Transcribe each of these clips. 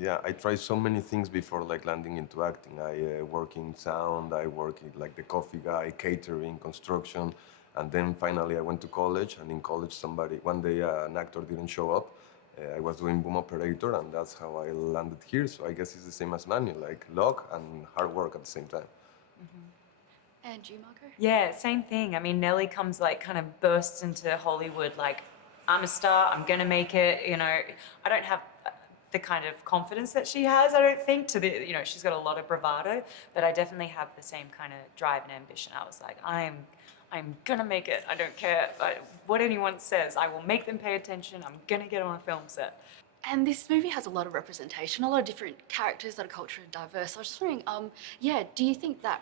Yeah, I tried so many things before like landing into acting. I work in sound, I work in like the coffee guy, catering, construction, and then finally I went to college. And in college, one day an actor didn't show up. I was doing boom operator, and that's how I landed here. So I guess it's the same as Manny, like luck and hard work at the same time. And you, Margot? Yeah, same thing. I mean, Nelly comes like kind of bursts into Hollywood like, I'm a star, I'm gonna make it, you know. I don't have the kind of confidence that she has, I don't think, you know, she's got a lot of bravado, but I definitely have the same kind of drive and ambition. I was like, I'm gonna make it. I don't care what anyone says. I will make them pay attention. I'm gonna get on a film set. And this movie has a lot of representation, a lot of different characters that are culturally diverse. I was just wondering, yeah, do you think that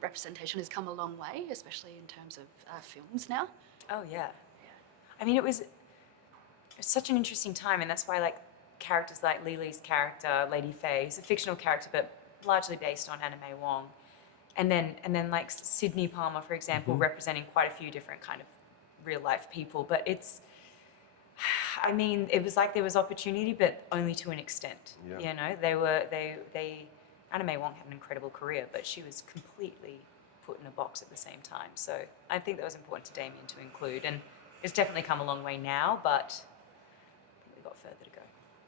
representation has come a long way, especially in terms of films now? Oh yeah. I mean, it was such an interesting time, and that's why like characters like Lily's character, Lady Faye, who's a fictional character but largely based on Anna May Wong, and then like Sydney Palmer, for example, representing quite a few different kind of real life people. But it's, I mean, it was like there was opportunity, but only to an extent. Yeah. You know, Anna May Wong had an incredible career, but she was completely put in a box at the same time. So I think that was important to Damien to include, and it's definitely come a long way now, but I think we've got further to go.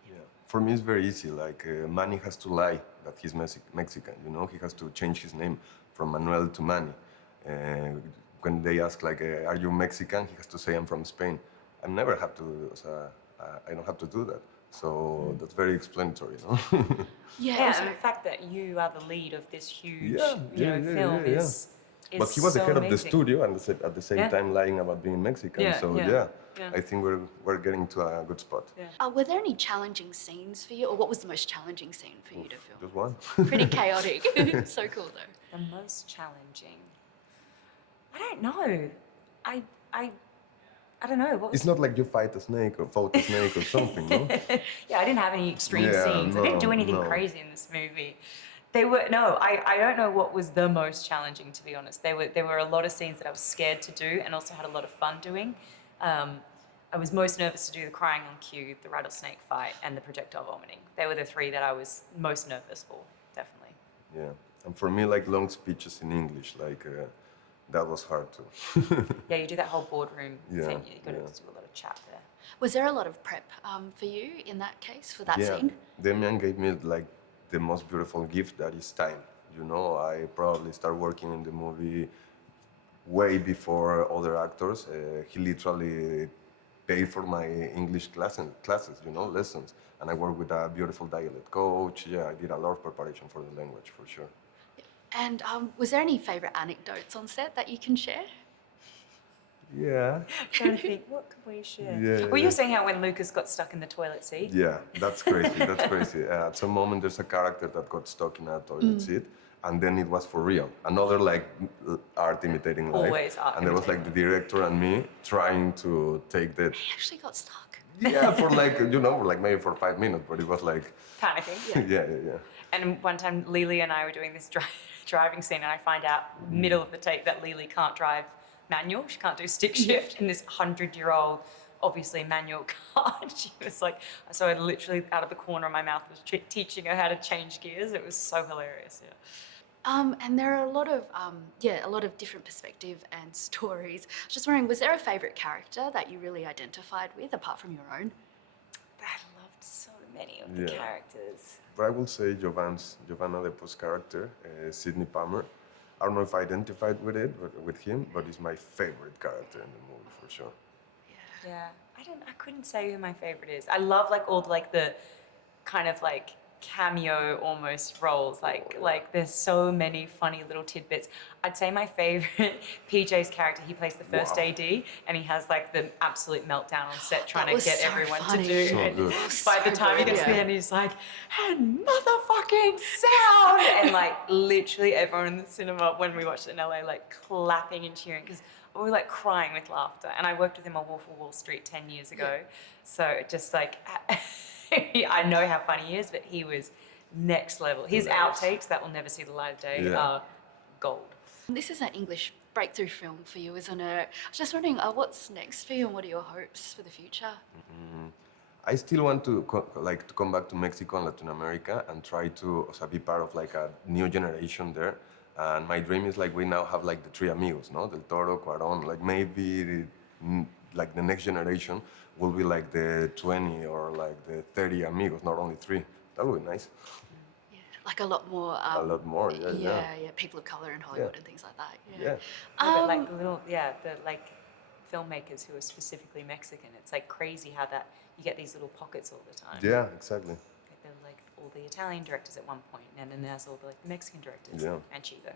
Yeah. For me, it's very easy. Like, Manny has to lie that he's Mexican, you know? He has to change his name from Manuel to Manny. When they ask, like, are you Mexican? He has to say, I'm from Spain. I never have to, I don't have to do that. So that's very explanatory, no? Yeah, and the fact that you are the lead of this huge film is But he was the so head of the amazing. studio and at the same time lying about being Mexican. I think we're getting to a good spot. Yeah. Were there any challenging scenes for you, or what was the most challenging scene for you to film? Just one. Pretty chaotic. So cool though. The most challenging. I don't know. I don't know. What was It's not like you fight a snake or fought a snake or something, no? Yeah, I didn't have any extreme Yeah, scenes. I didn't do anything no. crazy in this movie. I don't know what was the most challenging, to be honest. There were a lot of scenes that I was scared to do and also had a lot of fun doing. I was most nervous to do the crying on cue, the rattlesnake fight, and the projectile vomiting. They were the three that I was most nervous for, definitely. Yeah. And for me, like long speeches in English, like that was hard too. Yeah, you do that whole boardroom Yeah, thing. You've got to yeah. do a lot of chat there. Was there a lot of prep for you in that case, for that Yeah. scene? Damien gave me like the most beautiful gift, that is time. You know, I probably started working in the movie way before other actors. He literally paid for my English classes, you know, lessons. And I worked with a beautiful dialect coach. Yeah, I did a lot of preparation for the language, for sure. And was there any favourite anecdotes on set that you can share? Yeah. Trying to think, what could we share? Yeah, Well, you yeah. were saying how when Lucas got stuck in the toilet seat. Yeah, that's crazy. That's crazy. At some moment, there's a character that got stuck in a toilet seat, and then it was for real. Another like art imitating life. Always art And there was like the director and me trying to take the. He actually got stuck. Yeah, for like like maybe for 5 minutes, but it was like. Panicking. Yeah. And one time, Lily and I were doing this driving scene, and I find out middle of the tape that Lily can't drive manual. She can't do stick shift in this 100-year-old, obviously manual car. And she was like, so I literally out of the corner of my mouth was teaching her how to change gears. It was so hilarious. Yeah. And there are a lot of different perspective and stories. I was just wondering, was there a favourite character that you really identified with, apart from your own? I loved so many of the Yeah. characters. But I will say Giovanna Depo's character, Sydney Palmer. I don't know if I identified with him, but he's my favorite character in the movie for sure. Yeah, I couldn't say who my favorite is. I love like all like the kind of like cameo almost roles. Like there's so many funny little tidbits. I'd say my favorite, PJ's character, he plays the first Wow. AD, and he has like the absolute meltdown on set trying to was get so everyone funny. to do. So and good. by the So time he good, gets to the yeah. end, he's like, and motherfucking sound, and like literally everyone in the cinema when we watched it in LA like clapping and cheering because we were like crying with laughter. And I worked with him on Wolf of Wall Street 10 years ago, so it just like I know how funny he is, but he was next level. His Hilarious. outtakes that will never see the light of day Yeah. are gold. This is an English breakthrough film for you, isn't it? I was just wondering, what's next for you and what are your hopes for the future? I still want to to come back to Mexico and Latin America and try to be part of like a new generation there. And my dream is like we now have like the three amigos, no, Del Toro, Cuarón. Like maybe like the next generation will be like the 20 or like the 30 amigos, not only three. That would be nice. Yeah, like a lot more. A lot more, yeah. Yeah, people of color in Hollywood and things like that. Yeah. Yeah. But like the like filmmakers who are specifically Mexican. It's like crazy how that you get these little pockets all the time. Yeah, exactly. There were like all the Italian directors at one point, and then there's all the like the Mexican directors Yeah. and Chivo.